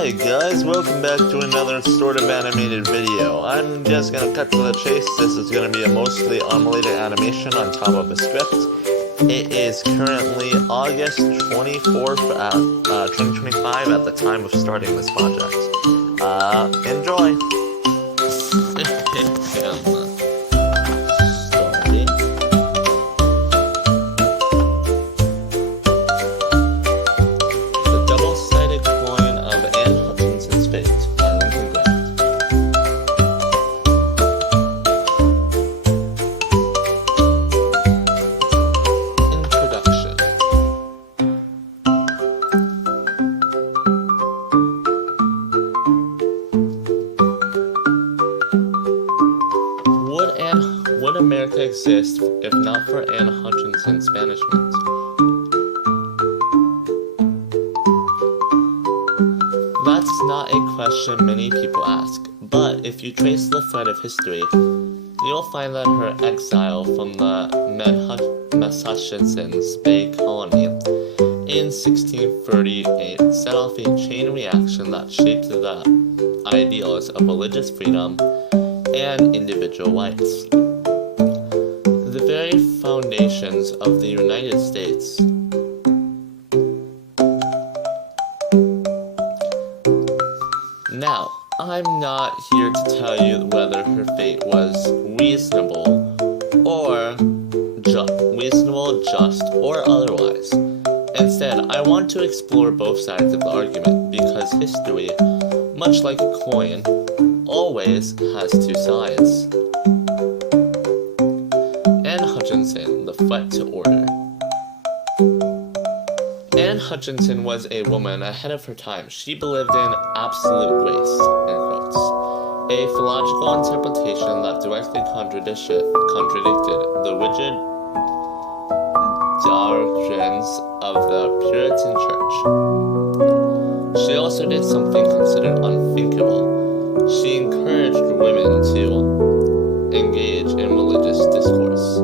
Hi guys, welcome back to another sort of animated video. I'm just gonna cut to the chase. This is gonna be a mostly unrelated animation on top of a script. It is currently August 24th, 2025 at the time of starting this project. Enjoy! Would America exist if not for Anne Hutchinson's banishment? That's not a question many people ask, but if you trace the thread of history, you'll find that her exile from the Hutchinson's Bay Colony in 1638 set off a chain reaction that shaped the ideals of religious freedom and individual rights. The very foundations of the United States. Now, I'm not here to tell you whether her fate was reasonable, just, or otherwise. Instead, I want to explore both sides of the argument because history, much like a coin, always has two sides. Anne Hutchinson, the threat to order. Anne Hutchinson was a woman ahead of her time. She believed in absolute grace, in quotes, a theological interpretation that directly contradicted the rigid doctrines of the Puritan Church. She also did something considered unthinkable. She encouraged women to engage in religious discourse.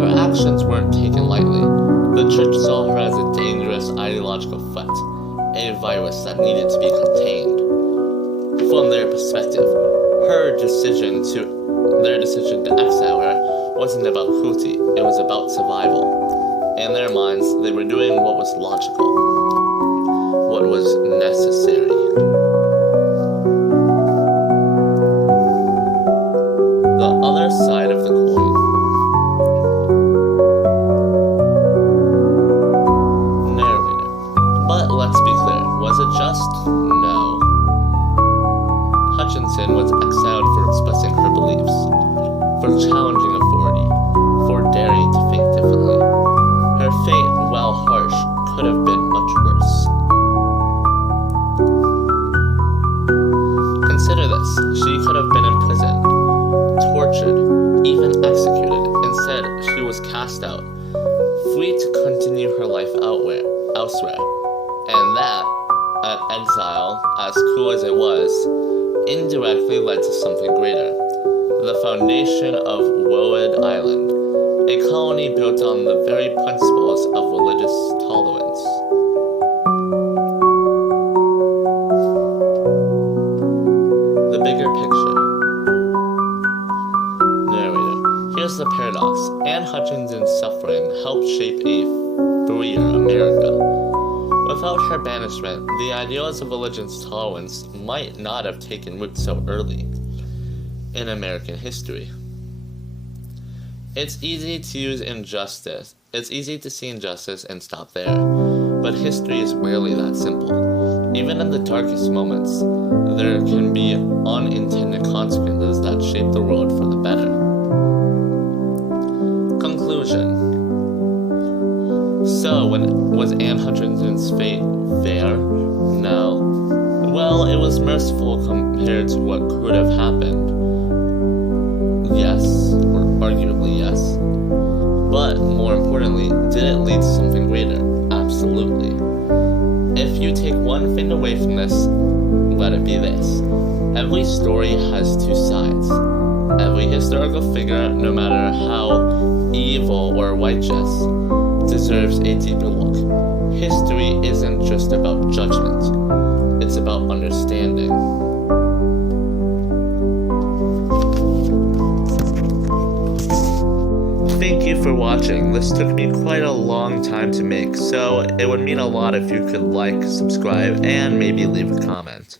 Her actions weren't taken lightly. The church saw her as a dangerous ideological threat, a virus that needed to be contained. From their perspective, their decision to exile her wasn't about cruelty, it was about survival. In their minds, they were doing what was logical, what was necessary. The other side of the coin. Narrator. But let's be clear, was it just? No. Hutchinson was exiled for expressing her beliefs, for challenging authority, for daring to think differently. Her fate, while harsh, could have been much worse. Consider this, she could have been imprisoned, tortured, even executed. Instead, she was cast out, free to continue her life elsewhere. And that, an exile, as cruel as it was, indirectly led to something greater. The foundation of Rhode Island, a colony built on the very principles of religious tolerance. The bigger picture. Narrator. Here's the paradox. Anne Hutchinson's suffering helped shape a freer America. Without her banishment, the ideals of religious tolerance might not have taken root so early in American history. It's easy to see injustice and stop there, but history is rarely that simple. Even in the darkest moments, there can be unintended consequences that shape the world for the better. Conclusion. So, was Anne Hutchinson's fate fair? No. Well, it was merciful compared to what could have happened. Yes, or arguably yes. But, more importantly, did it lead to something greater? Absolutely. If you take one thing away from this, let it be this. Every story has two sides. Every historical figure, no matter how evil or righteous, deserves a deeper look. History isn't just about judgment. thank you for watching. This took me quite a long time to make, so it would mean a lot if you could like, subscribe, and maybe leave a comment.